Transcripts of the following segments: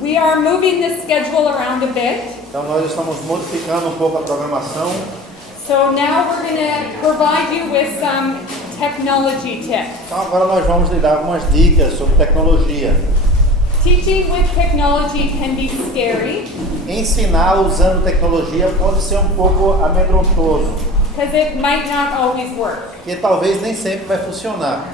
We are moving the schedule around a bit. Então nós estamos modificando um pouco a programação. So now we're going to provide you with some technology tips. Então agora nós vamos lhe dar algumas dicas sobre tecnologia. Teaching with technology can be scary Ensinar usando tecnologia pode ser um pouco amedrontoso, because it might not always work. porque talvez nem sempre vai funcionar.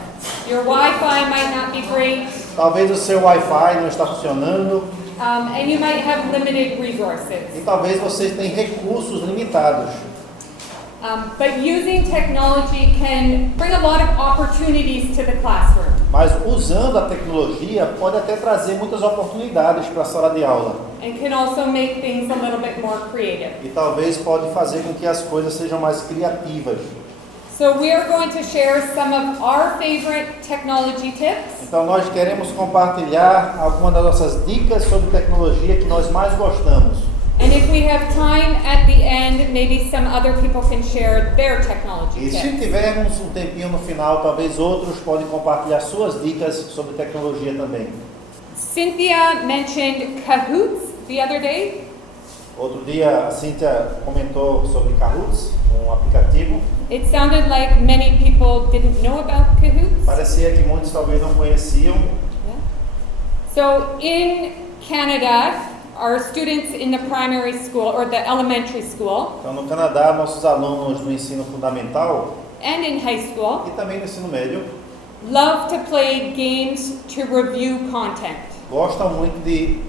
Your Wi-Fi might not be great, Talvez o seu Wi-Fi não está funcionando and you might have limited resources. e talvez vocês tenham recursos limitados. But using technology can bring a lot of opportunities to the classroom. Mas usando a tecnologia pode até trazer muitas oportunidades para a sala de aula. And can also make things a little bit more creative. E talvez pode fazer com que as coisas sejam mais criativas. So we are going to share some of our favorite technology tips. Então nós queremos compartilhar algumas das nossas dicas sobre tecnologia que nós mais gostamos. And if we have time at the end, maybe some other people can share their technology E se tips. tivermos um tempinho no final, talvez outros podem compartilhar suas dicas sobre tecnologia também. Cynthia mentioned Kahoots the other day. Outro dia a Cíntia comentou sobre Kahoots, um aplicativo. It sounded like many people didn't know about Kahoots. Parecia que muitos talvez não conheciam. Yeah. So in Canada, our students in the primary school or the elementary school Então no Canadá, nossos alunos do ensino fundamental and in high school e também no ensino médio love to play games to review content. gostam muito de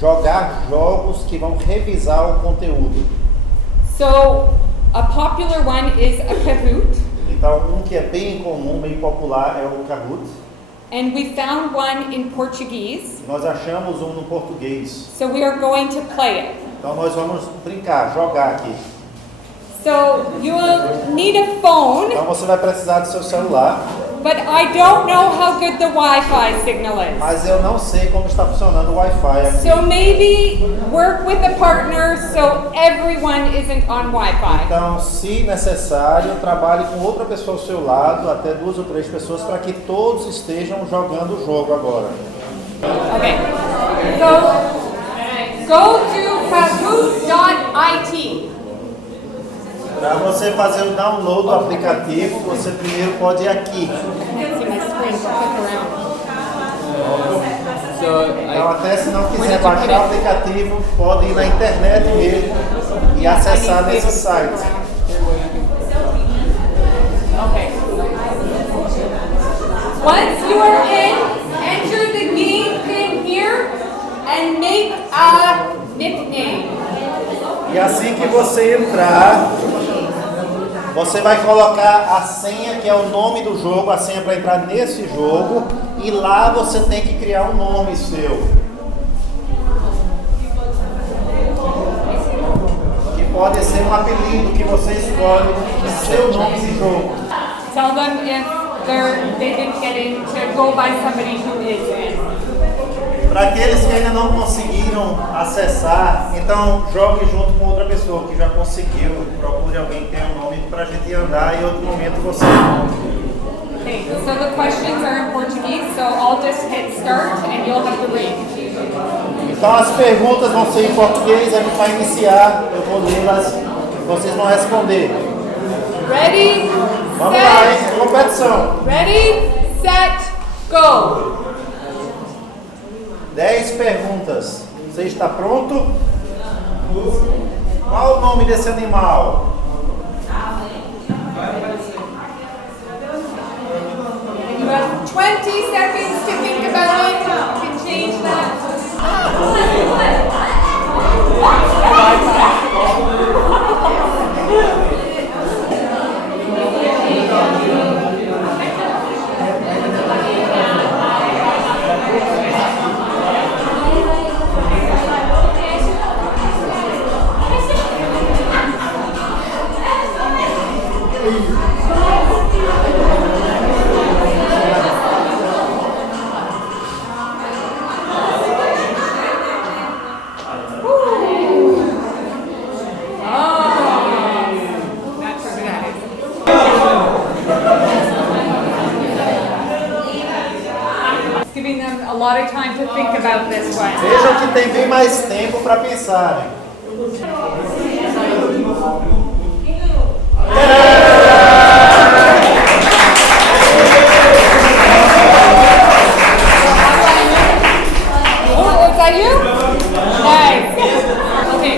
jogar jogos que vão revisar o conteúdo. So a popular one is a Kahoot, Então um que é bem comum, bem popular é o Kahoot. and we found one in Portuguese. Nós achamos um no português. So we are going to play it. Então nós vamos brincar, jogar aqui. So you will need a phone, Então você vai precisar do seu celular, but I don't know how good the Wi-Fi signal is. mas eu não sei como está funcionando o Wi-Fi aqui. So maybe work with a partner so everyone isn't on Wi-Fi. Então, se necessário, trabalhe com outra pessoa ao seu lado, até 2 ou 3 pessoas, para que todos estejam jogando o jogo agora. Okay. So go to kahoot.it. Para você fazer o download do aplicativo, você primeiro pode ir aqui. I can't see my screen, so click around. Então, até se não quiser baixar o aplicativo, pode ir na internet mesmo e acessar nesse site. Okay. Once you are in, enter the game pin here and make a nickname. E assim que você entrar, você vai colocar a senha, que é o nome do jogo, a senha para entrar nesse jogo, e lá você tem que criar um nome seu. Que pode ser um apelido que você escolhe, o seu nome de jogo. Tell them if they didn't get in to go by somebody who is in. Para aqueles que ainda não conseguiram acessar, então jogue junto com outra pessoa que já conseguiu. Procure alguém que tenha um nome para a gente andar e em outro momento você. Okay, so the questions are in Portuguese, so I'll just hit start and you'll have to read. Então as perguntas vão ser em português, a gente vai iniciar, eu vou lê-las, vocês vão responder. Ready, Vamos lá, set, hein? Competição. ready, set, go. 10 perguntas. Você está pronto? Qual o nome desse animal? You have 20 seconds to think about it. You can change that. fun. Vejam que tem bem mais tempo para pensarem. Oh, is that you? Nice. Okay.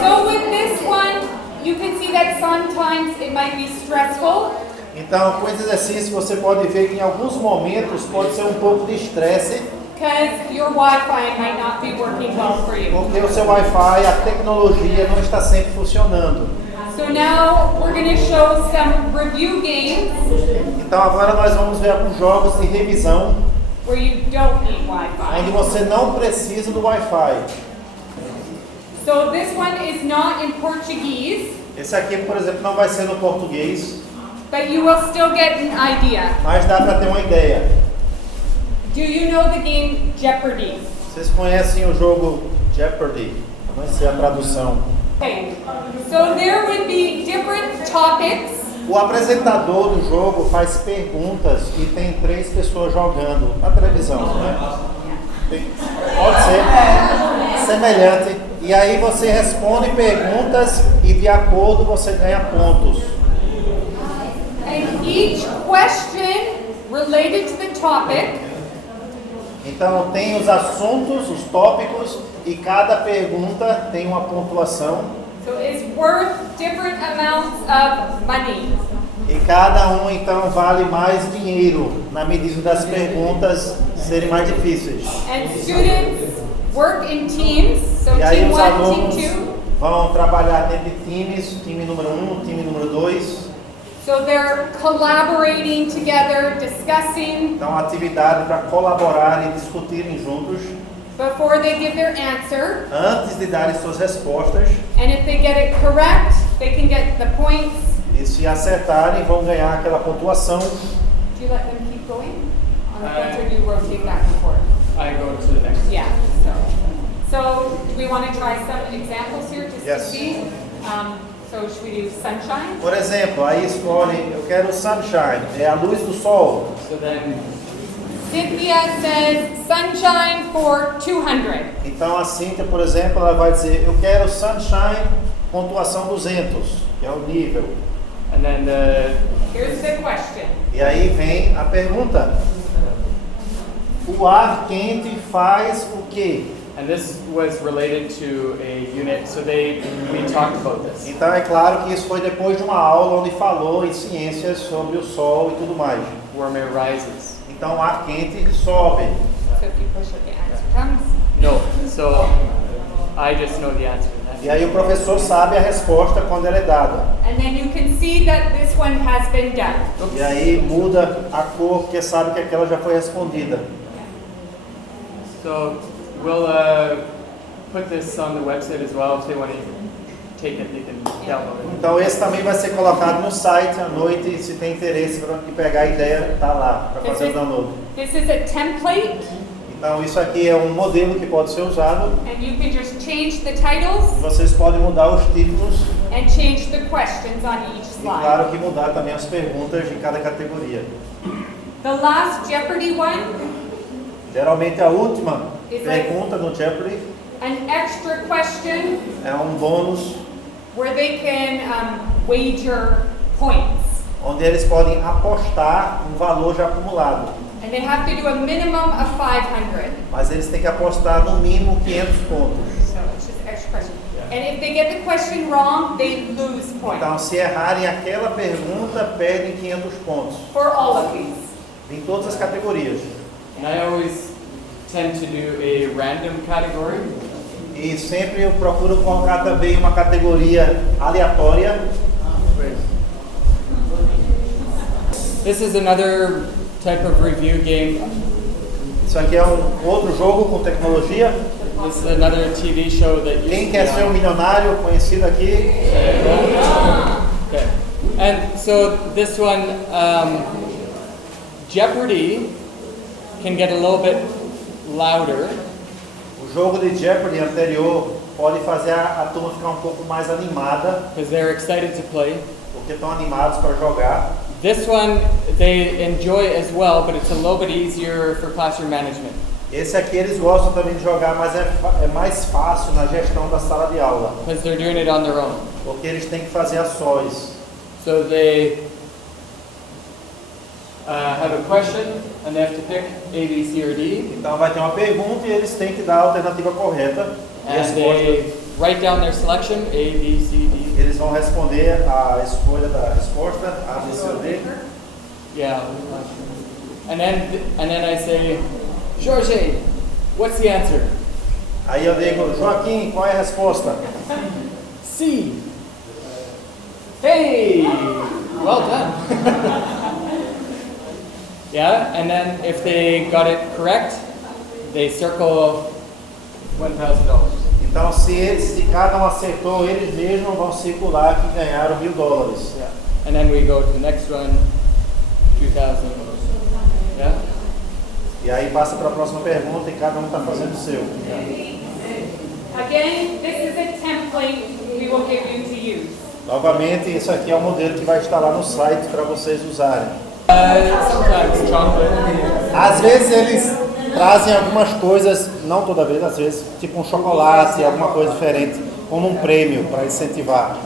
So with this one, you can see that sometimes it might be stressful. Então, com esse exercício, você pode ver que em alguns momentos pode ser um pouco de estresse, Because your Wi-Fi might not be working well for you. porque o seu Wi-Fi, a tecnologia não está sempre funcionando. So now we're going to show some review games Então, agora nós vamos ver alguns jogos de revisão, where you don't need onde Wi-Fi. você não precisa do Wi-Fi. So this one is not in Portuguese, Esse aqui, por exemplo, não vai ser no português, but you will still get an idea. mas dá para ter uma ideia. Do you know the game Jeopardy? Vocês conhecem o jogo Jeopardy? Não sei a tradução. Okay, so there would be different topics. O apresentador do jogo faz perguntas e tem 3 pessoas jogando na televisão, né? Pode ser semelhante. E aí você responde perguntas e de acordo você ganha pontos. And each question related to the topic Então tem os assuntos, os tópicos e cada pergunta tem uma pontuação. so is worth different amounts of money. E cada um então vale mais dinheiro na medida das perguntas serem mais difíceis. And students work in teams, so E aí team os 1, team alunos 2. vão trabalhar dentro de times, time número 1, time número 2. So they're collaborating together, discussing Então, atividade para colaborar e discutirem juntos before they give their answer. antes de darem suas respostas. And if they get it correct, they can get the points. E se acertarem, vão ganhar aquela pontuação. Do you let them keep going on the fence, or do you rotate back and forth? I go to the next. Yeah. So do we want to try some examples here just Yes. to see? So should we do sunshine? Por exemplo, aí escolhe, eu quero sunshine, é a luz do sol. So then Cynthia says sunshine for 200. Então a Cíntia, por exemplo, ela vai dizer, eu quero sunshine, pontuação 200, que é o nível. and then Here's the question. E aí vem a pergunta. O ar quente faz o quê? and this was related to a unit. So we talked about this. Então é claro que isso foi depois de uma aula onde falou em ciências sobre o sol e tudo mais. Warmer rises. Então o ar quente sobe. So if you push it, the answer comes. No. So I just know the answer. E aí o professor sabe a resposta quando ela é dada. And then you can see that this one has been done. E aí muda a cor porque sabe que aquela já foi respondida. So we'll put this on the website as well. If they want to take it, they can download it. Então esse também vai ser colocado no site à noite e se tem interesse para pegar a ideia, tá lá para fazer o download. This is a template, Então isso aqui é um modelo que pode ser usado. and you can just change the titles Vocês podem mudar os títulos and change the questions on each e slide. claro que mudar também as perguntas de cada categoria. The last Jeopardy one, Geralmente a última It's like- pergunta no Jeopardy an extra question é um bônus where they can wager points. onde eles podem apostar um valor já acumulado. And they have to do a minimum of 500. Mas eles têm que apostar no mínimo 500 pontos. So it's just extra question. And if they get the question wrong, they lose points Então, se errarem aquela pergunta, perdem 500 pontos. for all of these. Em todas as categorias. And I always tend to do a random category. E sempre eu procuro colocar também uma categoria aleatória. This is another type of review game. Isso aqui é um outro jogo com tecnologia. This is another TV show that used Quem to quer be ser um on. milionário conhecido aqui? Okay. And so this one, Jeopardy can get a little bit louder. O jogo de Jeopardy anterior pode fazer a turma ficar um pouco mais animada, because they're excited to play. porque estão animados para jogar. This one they enjoy as well, but it's a little bit easier for classroom management. Esse aqui eles gostam também de jogar, mas é mais fácil na gestão da sala de aula, because they're doing it on their own. porque eles têm que fazer a sós. So they have a question and they have to pick A, B, C, or D, Então vai ter uma pergunta e eles têm que dar a alternativa correta. E and they write down their selection, A, B, C, D. eles vão responder a escolha da resposta, A, B, C ou D. Yeah. And then I say, Jorge, what's the answer? Aí eu digo, Joaquim, qual é a resposta? C. Hey, well done. Yeah, and then if they got it correct, they circle $1,000. Então se cada um acertou, eles mesmos vão circular que ganharam $1.000. Yeah. And then we go to the next one, 2,000. Yeah. E aí passa para a próxima pergunta e cada um está fazendo o seu. Again, this is a template we will give you to use. Novamente, isso aqui é o modelo que vai estar lá no site para vocês usarem. Sometimes chocolate. Às vezes eles trazem algumas coisas, não toda vez, às vezes, tipo um chocolate, alguma coisa diferente, como um prêmio para incentivar.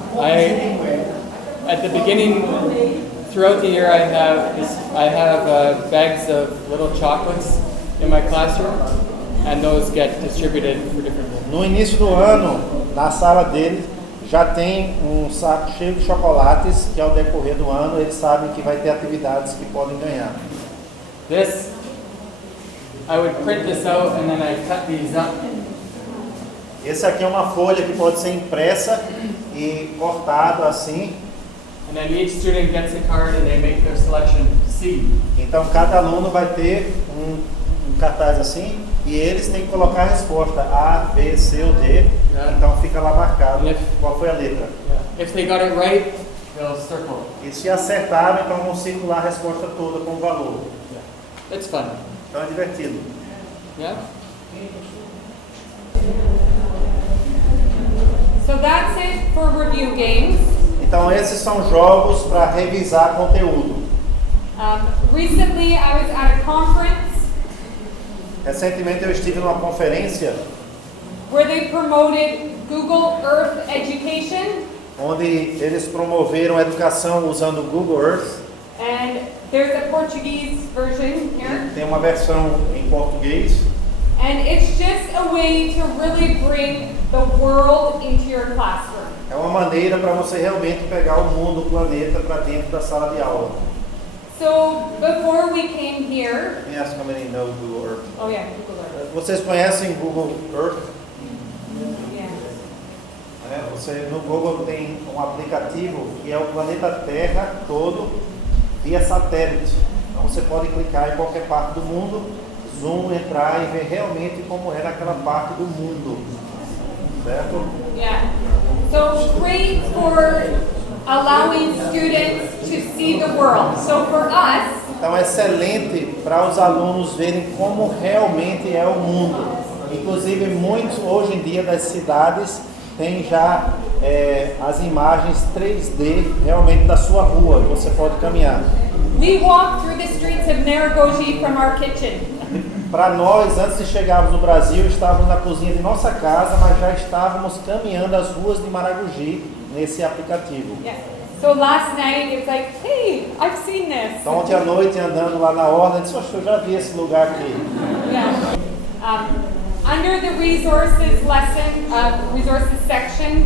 At the beginning, throughout the year, I have bags of little chocolates in my classroom, and those get distributed for different people. No início do ano, na sala deles, já tem um saco cheio de chocolates que ao decorrer do ano eles sabem que vai ter atividades que podem ganhar. This, I would print this out and then I cut these up. Esse aqui é uma folha que pode ser impressa e cortado assim. And then each student gets a card and they make their selection C. Então cada aluno vai ter um cartaz assim e eles têm que colocar a resposta A, B, C ou D. Então fica lá marcado qual foi a letra. If they got it right, they'll circle. E se acertaram, então vão circular a resposta toda com o valor. It's fun. Então é divertido. Yeah? So that's it for review games. Então esses são jogos para revisar conteúdo. Recently I was at a conference Recentemente eu estive numa conferência where they promoted Google Earth education, onde eles promoveram a educação usando o Google Earth. and there's a Portuguese version here. Tem uma versão em português. And it's just a way to really bring the world into your classroom. É uma maneira para você realmente pegar o mundo, o planeta, para dentro da sala de aula. So before we came here, Quem acha como ele know Google Earth? oh yeah, Google Earth. Vocês conhecem Google Earth? Yeah. Você no Google tem um aplicativo que é o planeta Terra todo via satélite. Então você pode clicar em qualquer parte do mundo, zoom, entrar e ver realmente como é naquela parte do mundo, certo? Yeah. So great for allowing students to see the world. So for us, Então é excelente para os alunos verem como realmente é o mundo. Inclusive muitos hoje em dia das cidades têm já as imagens 3D realmente da sua rua, que você pode caminhar. we walk through the streets of Naragogi from our kitchen. Para nós, antes de chegarmos no Brasil, estávamos na cozinha de nossa casa, mas já estávamos caminhando as ruas de Maragogi nesse aplicativo. Yeah. So last night it was like, hey, I've seen this. Então ontem à noite, andando lá na orla, eu disse, "Oxe, eu já vi esse lugar aqui." Yeah. Under the resources resources section,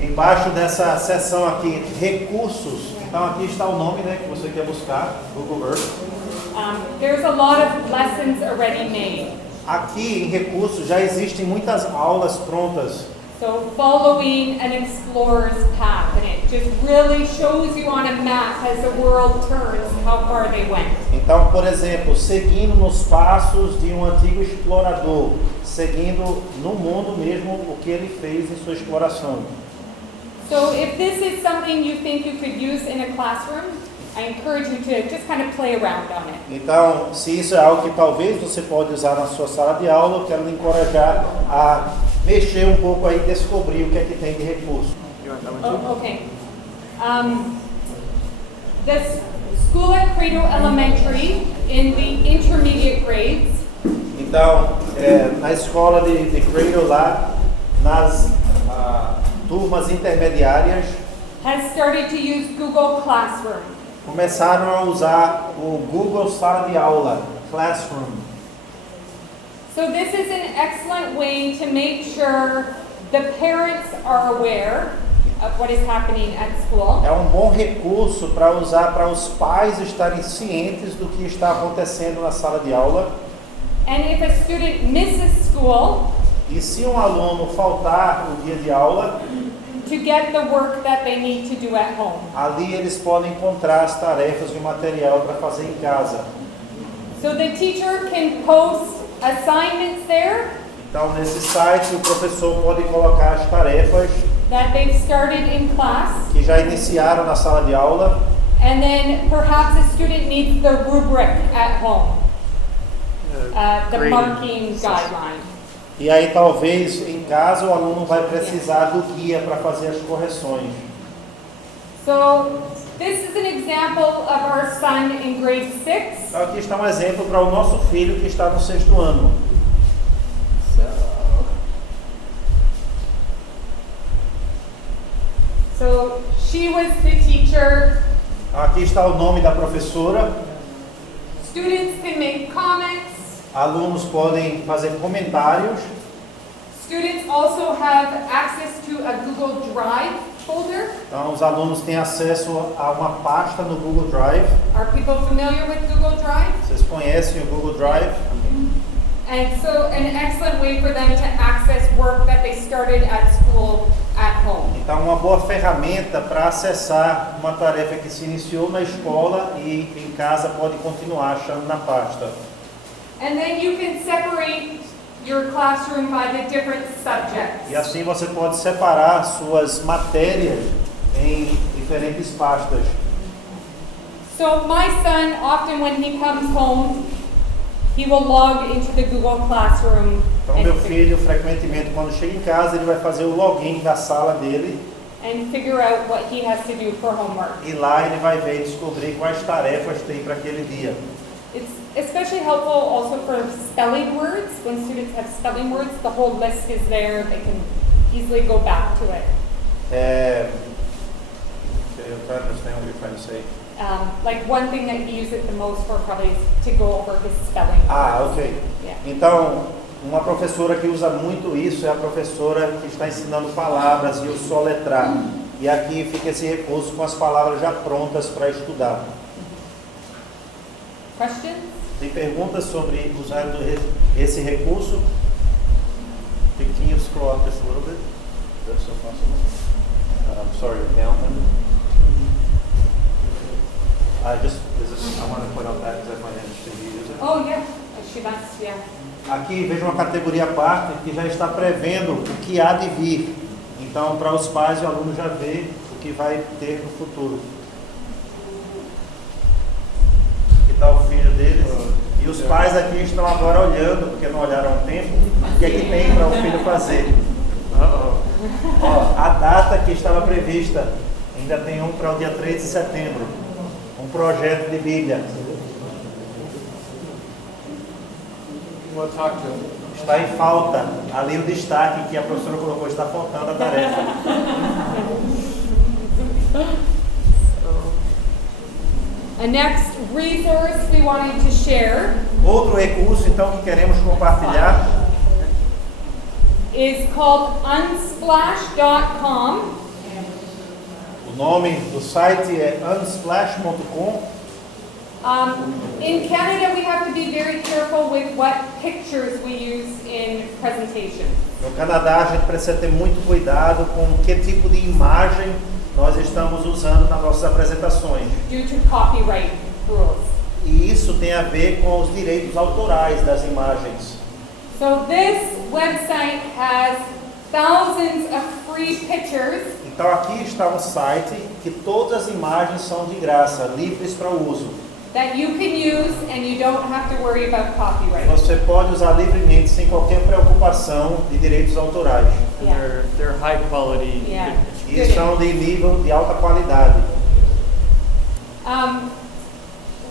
Embaixo dessa seção aqui, recursos, então aqui está o nome, né, que você quer buscar, Google Earth. there's a lot of lessons already made. Aqui em recursos já existem muitas aulas prontas. So following an explorer's path, and it just really shows you on a map as the world turns how far they went. Então, por exemplo, seguindo nos passos de um antigo explorador, seguindo no mundo mesmo o que ele fez em sua exploração. So if this is something you think you could use in a classroom, I encourage you to just kind of play around on it. Então, se isso é algo que talvez você pode usar na sua sala de aula, eu quero lhe encorajar a mexer um pouco aí e descobrir o que é que tem de recurso. Oh, okay. The school at Credo Elementary in the intermediate grades. Então, na escola de Cradle lá, nas turmas intermediárias, has started to use Google Classroom. começaram a usar o Google Sala de Aula, Classroom. So this is an excellent way to make sure the parents are aware of what is happening at school. É um bom recurso para usar para os pais estarem cientes do que está acontecendo na sala de aula. And if a student misses school, E se um aluno faltar o dia de aula, to get the work that they need to do at home. ali eles podem encontrar as tarefas e o material para fazer em casa. So the teacher can post assignments there Então, nesse site, o professor pode colocar as tarefas that they've started in class, que já iniciaram na sala de aula. and then perhaps a student needs the rubric at home, the grading marking system. guideline. E aí, talvez, em casa, o aluno vai precisar do guia para fazer as correções. So this is an example of our son in grade 6. Então, aqui está um exemplo para o nosso filho que está no 6º ano. So she was the teacher. Aqui está o nome da professora. Students can make comments. Alunos podem fazer comentários. Students also have access to a Google Drive folder. Então, os alunos têm acesso a uma pasta no Google Drive. Are people familiar with Google Drive? Vocês conhecem o Google Drive? And so an excellent way for them to access work that they started at school at home. Então, uma boa ferramenta para acessar uma tarefa que se iniciou na escola e em casa pode continuar achando na pasta. And then you can separate your classroom by the different subjects. E assim você pode separar suas matérias em diferentes pastas. So my son, often when he comes home, he will log into the Google Classroom. Então, meu filho, frequentemente, quando chega em casa, ele vai fazer o login da sala dele And figure out what he has to do for homework. e lá ele vai ver e descobrir quais tarefas tem para aquele dia. It's especially helpful also for spelling words. When students have spelling words, the whole list is there. They can easily go back to it. Okay, I'm trying to understand what you're trying to say. Like one thing that he uses the most for probably is to go over his spelling. Ok. Yeah. Então, uma professora que usa muito isso é a professora que está ensinando palavras e o soletrar. E aqui fica esse recurso com as palavras já prontas para estudar. Questions? Tem perguntas sobre usar esse recurso? Can you scroll up just a little bit? That's so possible. Sorry, down. I want to point out that because I find it interesting to use it. Oh yeah, she must. Yeah. Aqui veja uma categoria à parte que já está prevendo o que há de vir. Então, para os pais, o aluno já vê o que vai ter no futuro. Aqui está o filho deles. E os pais aqui estão agora olhando, porque não olharam há um tempo, o que é que tem para o filho fazer. Ó, a data que estava prevista, ainda tem um para o dia 3 de setembro. Um projeto de Bíblia. We'll talk to him. Está em falta. Ali o destaque que a professora colocou, está faltando a tarefa. A next resource we wanted to share Outro recurso, então, que queremos compartilhar is called unsplash.com. o nome do site é unsplash.com. In Canada, we have to be very careful with what pictures we use in presentations. No Canadá, a gente precisa ter muito cuidado com que tipo de imagem nós estamos usando nas nossas apresentações. Due to copyright rules. E isso tem a ver com os direitos autorais das imagens. So this website has thousands of free pictures Então aqui está um site que todas as imagens são de graça, livres para o uso. that you can use and you don't have to worry about copyright. Você pode usar livremente sem qualquer preocupação de direitos autorais. And Yeah. they're high quality. Yeah. E são de nível de alta qualidade.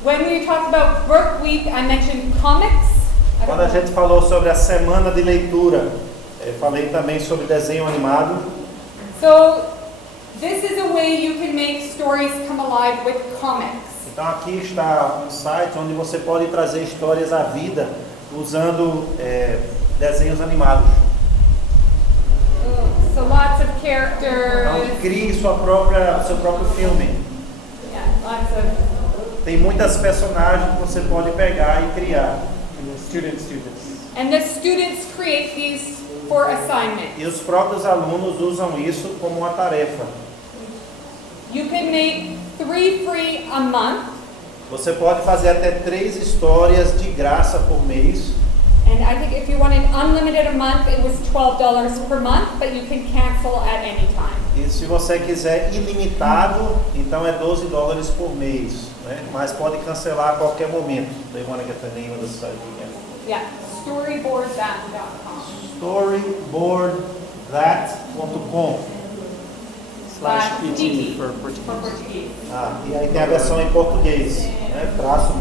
When we talked about Work Week, I mentioned comics. Quando a gente falou sobre a semana de leitura, falei também sobre desenho animado. So this is a way you can make stories come alive with comics. Então aqui está um site onde você pode trazer histórias à vida usando desenhos animados. So lots of characters. Então crie seu próprio filme. Yeah, lots of. Tem muitas personagens que você pode pegar e criar. And the students do this. And the students create these for assignment. E os próprios alunos usam isso como uma tarefa. You can make 3 free a month. Você pode fazer até 3 histórias de graça por mês. And I think if you wanted unlimited a month, it was $12 per month, but you can cancel at any time. E se você quiser ilimitado, então é $12 por mês, né? Mas pode cancelar a qualquer momento. They want to get the name of the site again. Yeah, storyboardthat.com. Storyboardthat.com. /PT for Portuguese. For Portuguese. E aí tem a versão em português, né?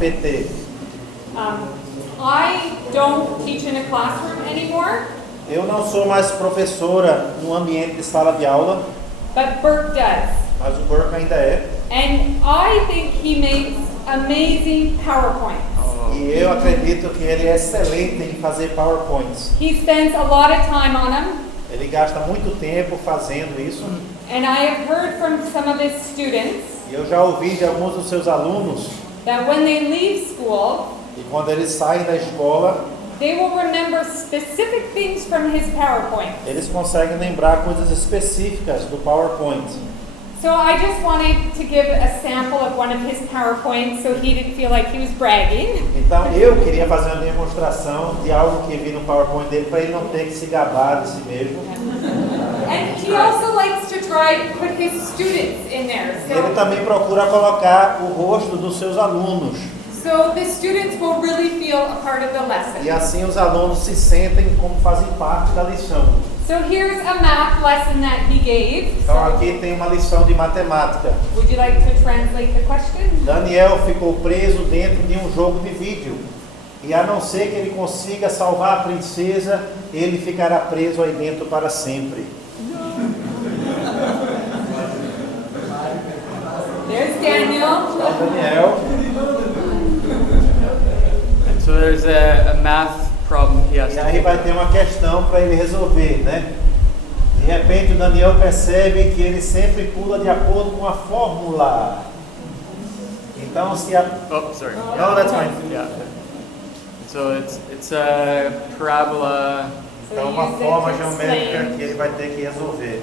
/PT. I don't teach in a classroom anymore, Eu não sou mais professora no ambiente de sala de aula, but Bert does. mas o Burke ainda é. And I think he makes amazing PowerPoints. E eu acredito que ele é excelente em fazer PowerPoints. He spends a lot of time on them, Ele gasta muito tempo fazendo isso. and I have heard from some of his students E eu já ouvi de alguns dos seus alunos that when they leave school, que quando eles saem da escola, they will remember specific things from his PowerPoint. eles conseguem lembrar coisas específicas do PowerPoint. So I just wanted to give a sample of one of his PowerPoints so he didn't feel like he was bragging. Então eu queria fazer uma demonstração de algo que vi no PowerPoint dele para ele não ter que se gabar de si mesmo. And he also likes to try to put his students in there. Ele também procura colocar o rosto dos seus alunos. So the students will really feel a part of the lesson. E assim os alunos se sentem como fazem parte da lição. So here's a math lesson that he gave. Então aqui tem uma lição de matemática. Would you like to translate the question? Daniel ficou preso dentro de um jogo de vídeo. E a não ser que ele consiga salvar a princesa, ele ficará preso aí dentro para sempre. There's Daniel. Então, Daniel. So there's a math problem he has E to aí figure vai ter uma questão para ele resolver, né? De repente o Daniel percebe que ele sempre pula de acordo com a fórmula. Então se a... Oh, sorry. No, that's fine. Yeah. So it's a parabola. Então uma forma geométrica que ele vai ter que resolver.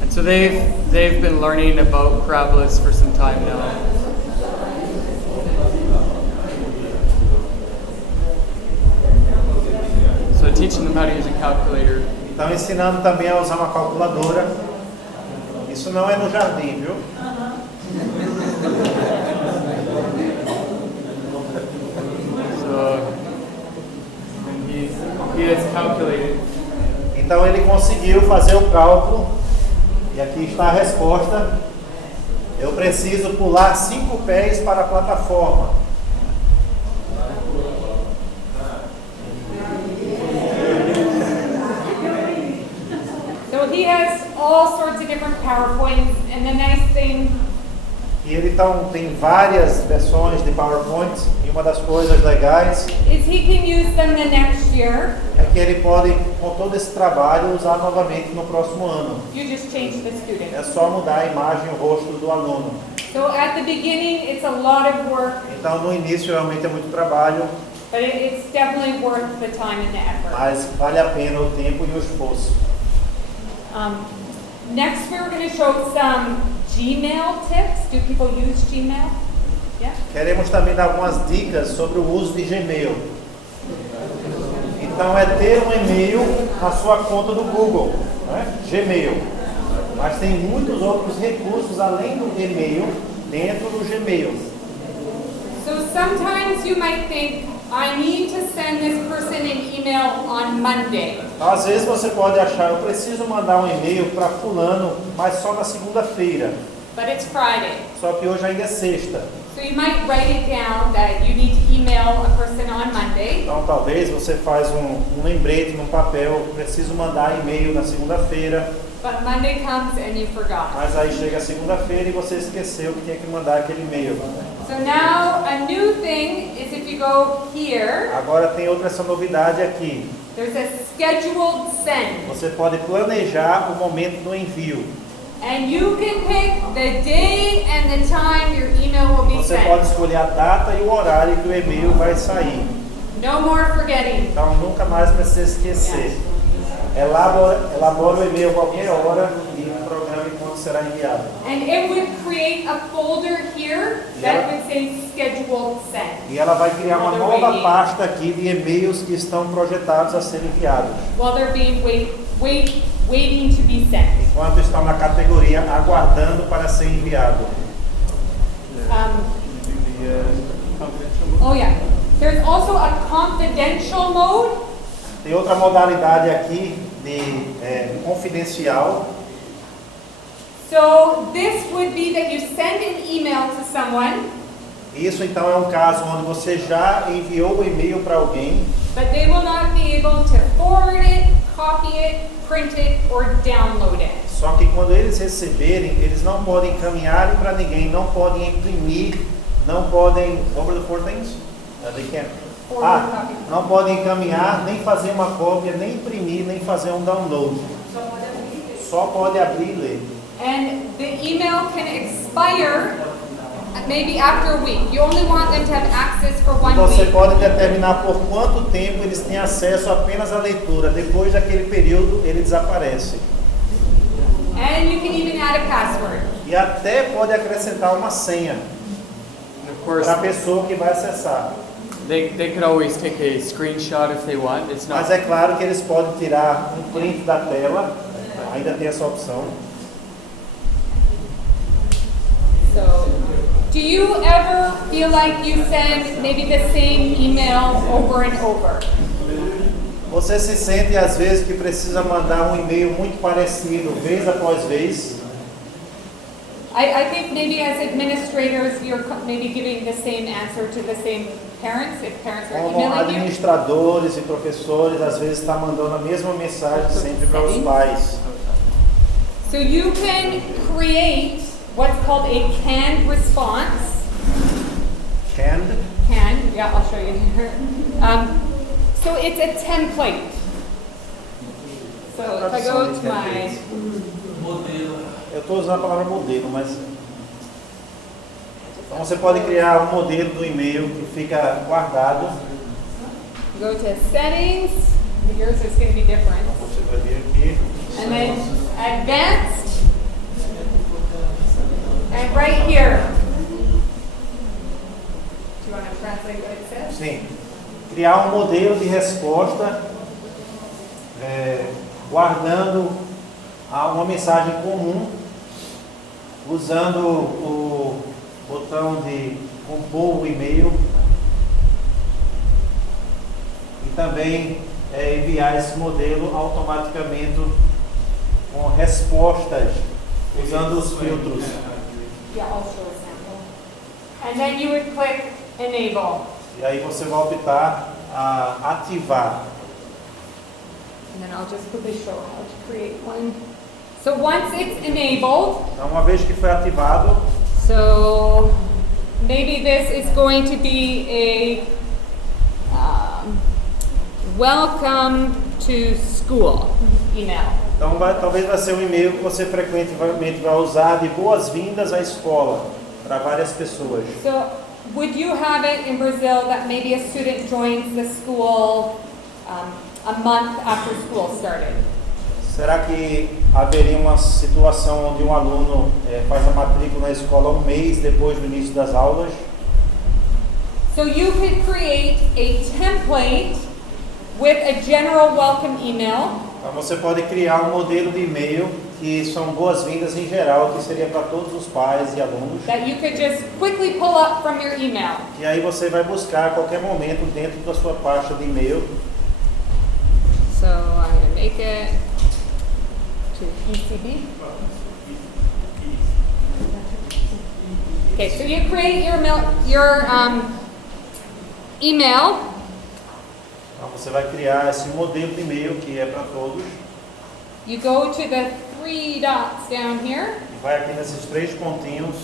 And so they've been learning about parabolas for some time now. So teaching them how to use a calculator. Então ensinando também a usar uma calculadora. Isso não é no jardim, viu? So he has calculated. Então ele conseguiu fazer o cálculo. E aqui está a resposta. Eu preciso pular 5 pés para a plataforma. So he has all sorts of different PowerPoints, and the nice thing E ele então tem várias versões de PowerPoint. E uma das coisas legais is he can use them the next year. é que ele pode, com todo esse trabalho, usar novamente no próximo ano. You just change the student. É só mudar a imagem e o rosto do aluno. So at the beginning, it's a lot of work, Então no início realmente é muito trabalho, but it's definitely worth the time and the effort. mas vale a pena o tempo e o esforço. Next, we're going to show some Gmail tips. Do people use Gmail? Yeah. Queremos também dar algumas dicas sobre o uso de Gmail. Então é ter um e-mail na sua conta do Google, né? Gmail. Mas tem muitos outros recursos além do e-mail dentro do Gmail. So sometimes you might think, I need to send this person an email on Monday. Às vezes você pode achar, eu preciso mandar um e-mail para fulano, mas só na segunda-feira. But it's Friday. Só que hoje ainda é sexta. So you might write it down that you need to email a person on Monday. Então talvez você faz um lembrete num papel, preciso mandar e-mail na segunda-feira, But Monday comes and you forgot. mas aí chega a segunda-feira e você esqueceu que tinha que mandar aquele e-mail. So now a new thing is if you go here, Agora tem outra essa novidade aqui. there's a scheduled send. Você pode planejar o momento do envio. And you can pick the day and the time your email will be Você pode sent. escolher a data e o horário que o e-mail vai sair. No more forgetting. Então nunca mais precisa esquecer. Elabora o e-mail a qualquer hora e programe quando será enviado. And it would create a folder here that would say scheduled send. E ela vai criar uma nova pasta aqui de e-mails que estão projetados a serem enviados. While they're being waiting to be sent. Enquanto estão na categoria aguardando para ser enviado. Oh yeah. There's also a confidential mode. Tem outra modalidade aqui de confidencial. So this would be that you send an email to someone, Isso então é um caso onde você já enviou o e-mail para alguém, but they will not be able to forward it, copy it, print it, or download it. só que quando eles receberem, eles não podem encaminhar para ninguém, não podem imprimir, não podem... What were the four things? They can't. Não podem encaminhar, nem fazer uma cópia, nem imprimir, nem fazer um download. Só pode abrir e ler. And the email can expire maybe after a week. You only want them to have access for 1 Você week. pode determinar por quanto tempo eles têm acesso apenas à leitura. Depois daquele período, ele desaparece. And you can even add a password. E até pode acrescentar uma senha Of course, para a pessoa que vai acessar. they could always take a screenshot if they want. It's Mas not. é claro que eles podem tirar um print da tela. Ainda tem essa opção. So, do you ever feel like you send maybe the same email over and over? Você se sente às vezes que precisa mandar um e-mail muito parecido, vez após vez. I think maybe as administrators, you're maybe giving the same answer to the same parents, if parents are Como emailing you. administradores e professores, às vezes está mandando a mesma mensagem sempre para os pais. So you can create what's called a canned response. Canned. Canned, yeah, I'll show you here. So it's a template. So if I go to my... Eu estou usando a palavra modelo, mas... Então você pode criar um modelo do e-mail que fica guardado. Go to settings. Yours is going to be different. Você vai vir aqui. And then advanced. And right here. Do you want to translate what it says? Sim. Criar um modelo de resposta guardando uma mensagem comum, usando o botão de compor o e-mail e também enviar esse modelo automaticamente com respostas, usando os filtros. Yeah, I'll show a sample. And then you would click enable. E aí você vai optar a ativar. And then I'll just quickly show how to create one. So once it's enabled, Então, uma vez que foi ativado, so maybe this is going to be a welcome to school email. então talvez vai ser um e-mail que você frequentemente vai usar de boas-vindas à escola para várias pessoas. So would you have it in Brazil that maybe a student joins the school a month after school started? Será que haveria uma situação onde um aluno faz a matrícula na escola um mês depois do início das aulas? So you could create a template with a general welcome email. Então você pode criar um modelo de e-mail que são boas-vindas em geral, que seria para todos os pais e alunos. That you could just quickly pull up from your email. E aí você vai buscar a qualquer momento dentro da sua pasta de e-mail. So I'm going to make it to ECB. Okay, so you create your email. Então você vai criar esse modelo de e-mail que é para todos. You go to the 3 dots down here. E vai aqui nesses 3 pontinhos.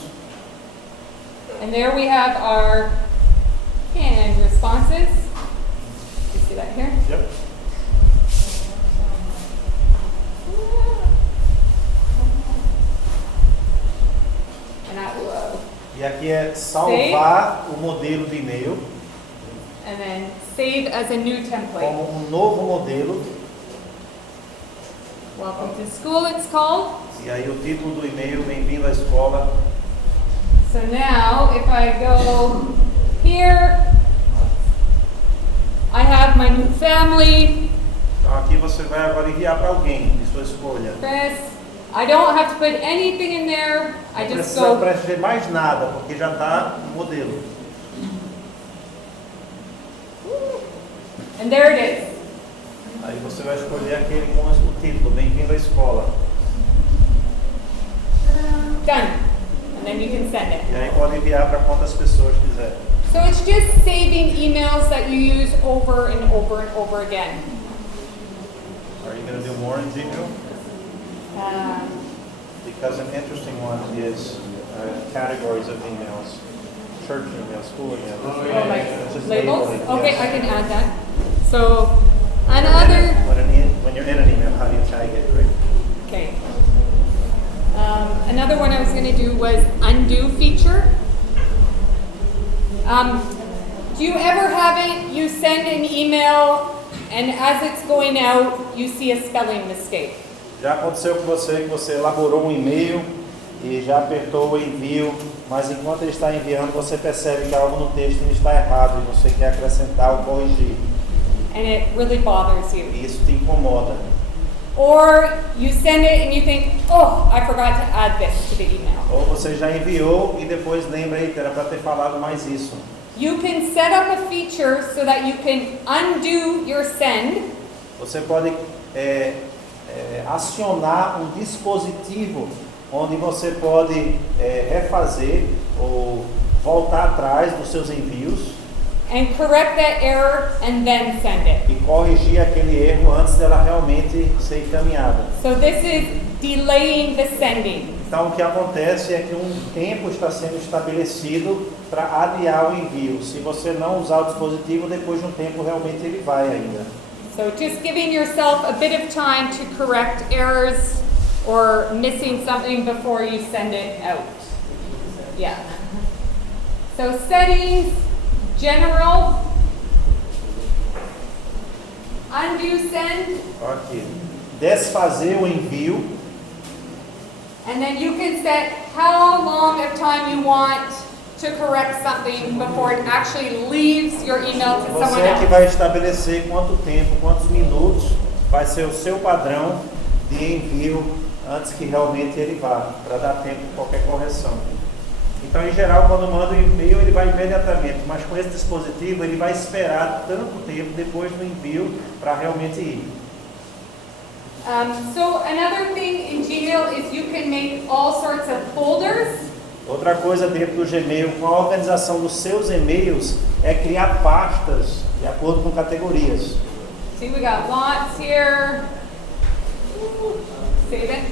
And there we have our canned responses. You see that here? Yep. E aqui é salvar o modelo de e-mail. And then save as a new template. Como um novo modelo. Welcome to school, it's called. E aí o título do e-mail, bem-vindo à escola. So now, if I go here, I have my new family. Então aqui você vai agora enviar para alguém de sua escolha. Chris, I don't have to put anything in there. I Não just precisa go. preencher mais nada, porque já está o modelo. And there it is. Aí você vai escolher aquele com o título, bem-vindo à escola. Done. And then you can send it. E aí pode enviar para quantas pessoas quiser. So it's just saving emails that you use over and over and over again. Are you going to do more in Gmail? Because an interesting one is categories of emails. Church email, school email. Oh, like Just labels? labeling, Okay, yes. I can add that. So another. When you're in an email, how do you tag it, right? Okay. Another one I was going to do was undo feature. Do you ever have it, you send an email and as it's going out, you see a spelling mistake? Já aconteceu com você que você elaborou um e-mail e já apertou o envio, mas enquanto ele está enviando, você percebe que algo no texto está errado e você quer acrescentar ou corrigir. And it really bothers you. E isso te incomoda. Or you send it and you think, oh, I forgot to add this to the email. Ou você já enviou e depois lembra, eita, era para ter falado mais isso. You can set up a feature so that you can undo your send. Você pode acionar um dispositivo onde você pode refazer ou voltar atrás dos seus envios. And correct that error and then send it. E corrigir aquele erro antes dela realmente ser encaminhada. So this is delaying the sending. Então o que acontece é que um tempo está sendo estabelecido para adiar o envio. Se você não usar o dispositivo, depois de um tempo realmente ele vai ainda. So just giving yourself a bit of time to correct errors or missing something before you send it out. Yeah. So settings, general, undo send, Aqui. Desfazer o envio. and then you can set how long of time you want to correct something before it actually leaves your email to someone Você é que else. vai estabelecer quanto tempo, quantos minutos vai ser o seu padrão de envio antes que realmente ele vá, para dar tempo de qualquer correção. Então, em geral, quando manda o e-mail, ele vai imediatamente, mas com esse dispositivo, ele vai esperar tanto tempo depois do envio para realmente ir. So another thing in Gmail is you can make all sorts of folders. Outra coisa dentro do Gmail, com a organização dos seus e-mails, é criar pastas de acordo com categorias. See, we got lots here. Save it.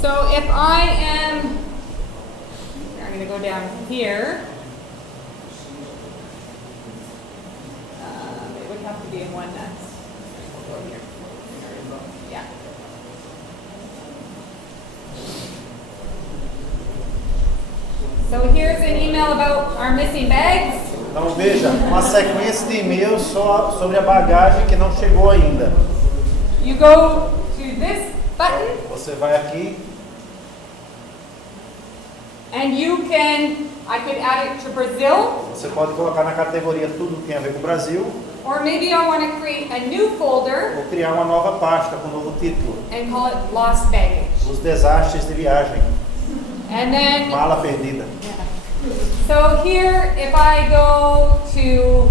So if I am, I'm going to go down here. It would have to be in one that's go here. Yeah. So here's an email about our missing bags. Então veja, uma sequência de e-mails só sobre a bagagem que não chegou ainda. You go to this button Você vai aqui and you can, I could add it to Brazil, Você pode colocar na categoria tudo que tem a ver com o Brasil or maybe I want to create a new folder ou criar uma nova pasta com um novo título. and call it Lost Baggage. Os desastres de viagem, And then, mala perdida. so here, if I go to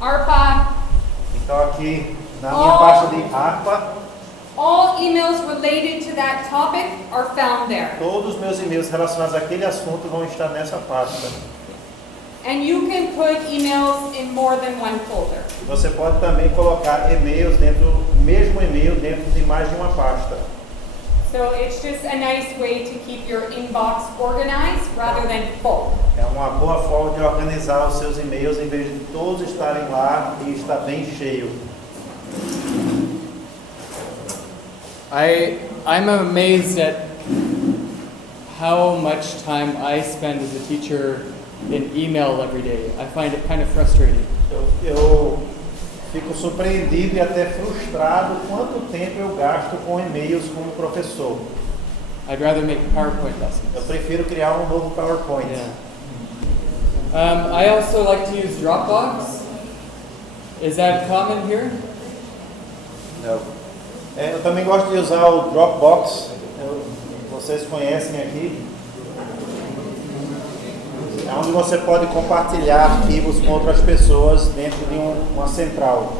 ARPA, Então aqui na minha pasta de ARPA, All emails related to that topic are found there. Todos os meus e-mails relacionados àquele assunto vão estar nessa pasta. And you can put emails in more than one folder. Você pode também colocar e-mails dentro do mesmo e-mail dentro de mais de uma pasta. So it's just a nice way to keep your inbox organized rather than full. É uma boa forma de organizar os seus e-mails em vez de todos estarem lá e estar bem cheio. I'm amazed at how much time I spend as a teacher in email every day. I find it kind of frustrating. Eu fico surpreendido e até frustrado quanto tempo eu gasto com e-mails como professor. I'd rather make PowerPoint Eu lessons. prefiro criar um novo PowerPoint. I also like to use Dropbox. Is that common here? Eu também gosto de usar o Dropbox. Vocês conhecem aqui. É onde você pode compartilhar arquivos com outras pessoas dentro de uma central.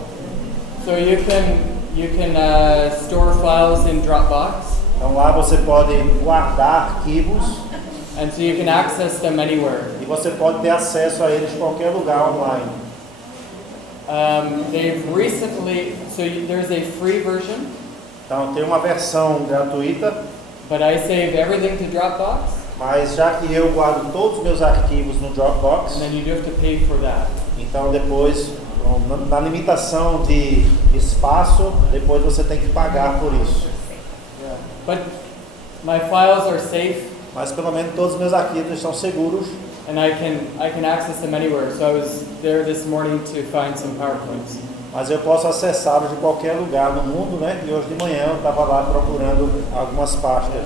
So you can store files in Dropbox, Então lá você pode guardar arquivos and so you can access them anywhere. e você pode ter acesso a eles em qualquer lugar online. They've recently, there's a free version, Então tem uma versão gratuita, but I save everything to Dropbox, mas já que eu guardo todos os meus arquivos no Dropbox, and then you do have to pay for that. então depois, na limitação de espaço, depois você tem que pagar por isso. But my files are safe, Mas pelo menos todos os meus arquivos estão seguros and I can access them anywhere. So I was there this morning to find some PowerPoints. mas eu posso acessá-los de qualquer lugar no mundo, né? E hoje de manhã eu estava lá procurando algumas pastas.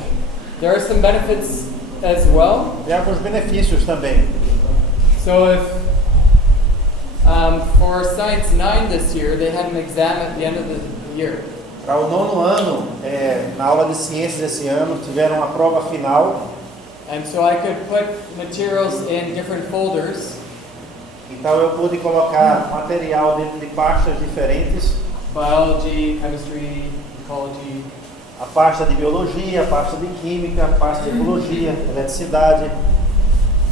There are some benefits as well. Tem alguns benefícios também. So if for Science 9 this year, they had an exam at the end of the year. Para o 9º ano, na aula de ciências esse ano, tiveram uma prova final. And so I could put materials in different folders. Então eu pude colocar material dentro de pastas diferentes. Biology, chemistry, ecology. A pasta de biologia, a pasta de química, a pasta de ecologia, eletricidade.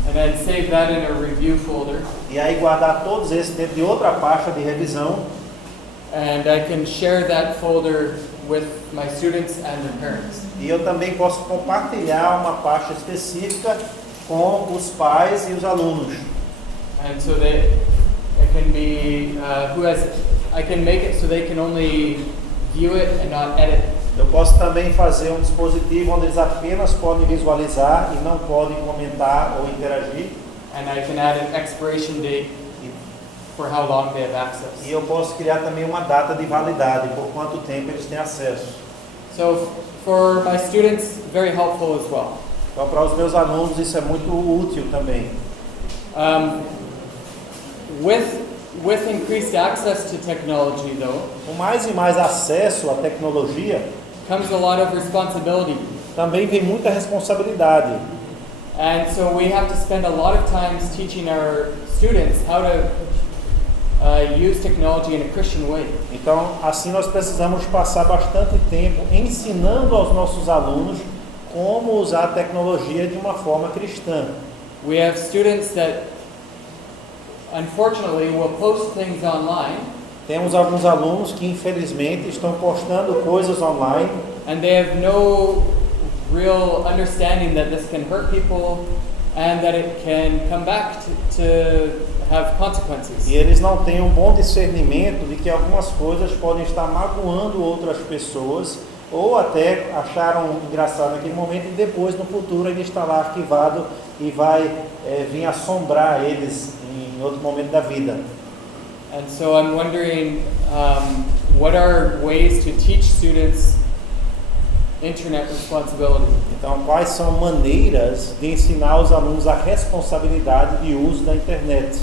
And then save that in a review folder. E aí guardar todos esses dentro de outra pasta de revisão. And I can share that folder with my students and their parents. E eu também posso compartilhar uma pasta específica com os pais e os alunos. And so it can be I can make it so they can only view it and not edit. Eu posso também fazer um dispositivo onde eles apenas podem visualizar e não podem comentar ou interagir. And I can add an expiration date for how long they have access. E eu posso criar também uma data de validade, por quanto tempo eles têm acesso. So for my students, very helpful as well. Então para os meus alunos isso é muito útil também. With increased access to technology though, Com mais e mais acesso à tecnologia, comes a lot of responsibility. também vem muita responsabilidade. And so we have to spend a lot of time teaching our students how to use technology in a Christian way. Então, assim nós precisamos passar bastante tempo ensinando aos nossos alunos como usar a tecnologia de uma forma cristã. We have students that unfortunately will post things online Temos alguns alunos que infelizmente estão postando coisas online and they have no real understanding that this can hurt people and that it can come back to have consequences. e eles não têm um bom discernimento de que algumas coisas podem estar magoando outras pessoas ou até acharam engraçado naquele momento e depois no futuro ainda está lá arquivado e vai vir assombrar eles em outro momento da vida. And so I'm wondering what are ways to teach students internet responsibility? Então, quais são maneiras de ensinar os alunos a responsabilidade de uso da internet?